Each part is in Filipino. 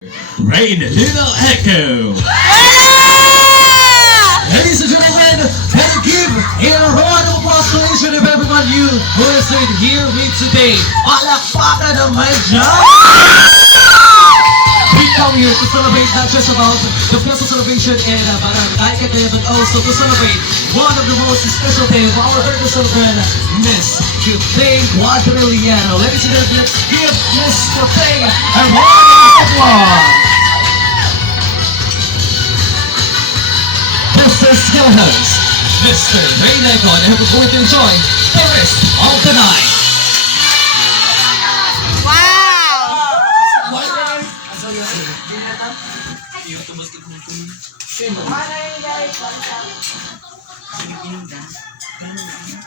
Rain Little Echo. Ladies and gentlemen, let's give a round of applause to each and everyone you who is here with today. Palakpakan naman dyan! We come here to celebrate not just about the festival celebration in Barangay Cagayan, but also to celebrate one of the most special day of our birthday celebrant, Miss Cathay Quadrillero. Ladies and gentlemen, let's give Miss Cathay a round of applause. Mr. Skill Host, Mr. Ray Lecon, and we're going to enjoy the rest of the night.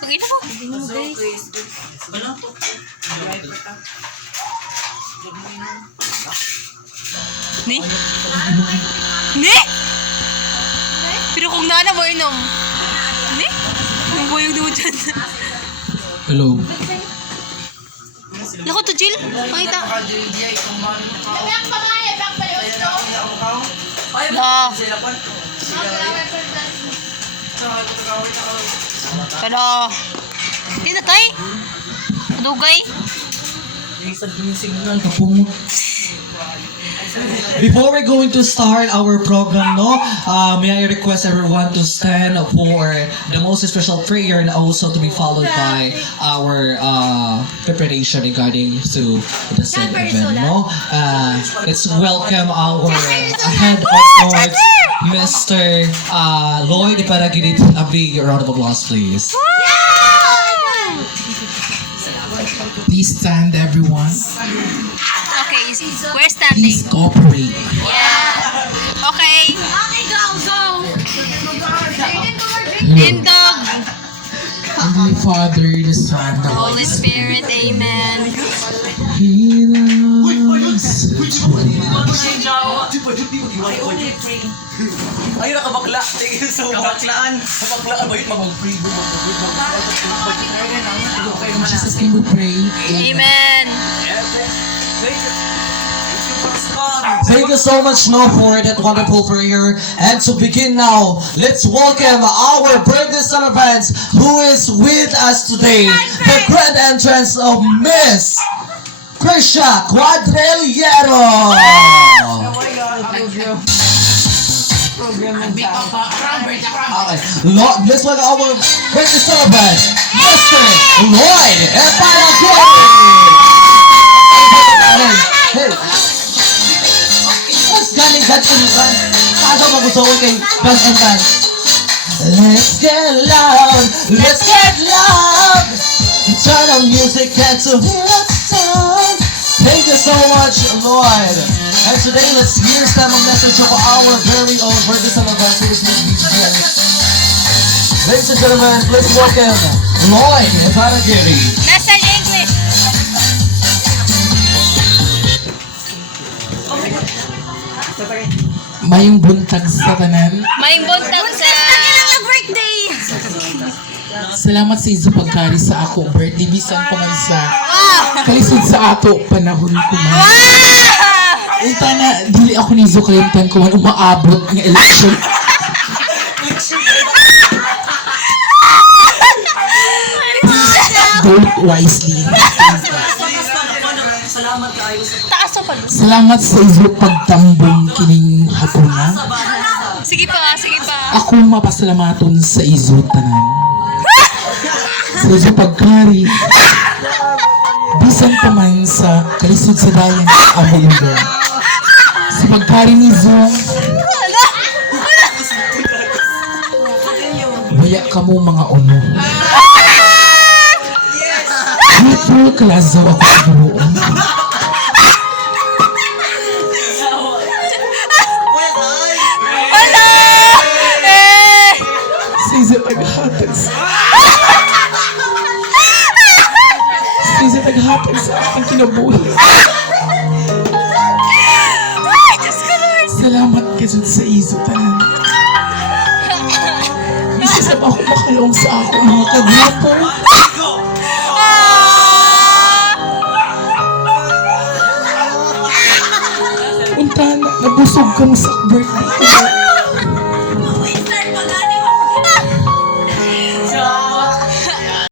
Pag-ina mo. Ni? Ni? Pero kung nana mo inom. Ni? Ang buyog mo dyan. Hello. Naku to, Jill. Pakita. Kada. Hindi na tayo. Kadugay. Before we're going to start our program, may I request everyone to stand for the most special prayer and also to be followed by our preparation regarding to the said event, let's welcome our head of course, Mr. Lloyd Paraginit. A big round of applause, please. Please stand, everyone. Okay, we're standing. Please cooperate. Yeah. Okay. Okay, go. Indog. Heavenly Father, the Son, the Holy Spirit, amen. He loves the Ayun na kabakla. Tingin sa baklaan. Kabaklaan ba yun? Mag-pray. In Jesus' name we pray. Amen. Thank you so much, for that wonderful prayer. And to begin now, let's welcome our birthday celebrants who is with us today. The grand entrance of Miss Krisha Quadrillero. Okay, let's welcome our birthday celebrant, Mr. Lloyd Epalagay. Hey. Galing God Incan. Paano magustuhan kay God Incan? Let's get loud, let's get loud. Turn on music and to hear the sound. Thank you so much, Lord. And today, let's hear some message of our very own birthday celebrant who is with me today. Ladies and gentlemen, please welcome Lloyd Varagiri. Message English. Mayong buntag sa tanan. May buntag sa... birthday. Salamat sa iso pagkari sa ako birthday bisan pa man sa kalisod sa ato panahon ko man. Unta na dili ako ni iso kalimtan ko man umaabot ng election. Vote wisely. Salamat sa iso pagtambong kining hapuna. Sige pa. Ako mapasalamaton sa iso tanan. Sa iso pagkari. Bisan pa man sa kalisod sa dayan amo lugar. Sa pagkari ni Zong. Waya ka mo mga ono. Beautiful kalazaw ako sa buong. Sa naghatag sa naghatag sa aking kinabuhi. Salamat kasud sa iso tanan. Isa sa ako makalong sa ako mga kagrupo. Unta na, nabusog kang sa birthday ko.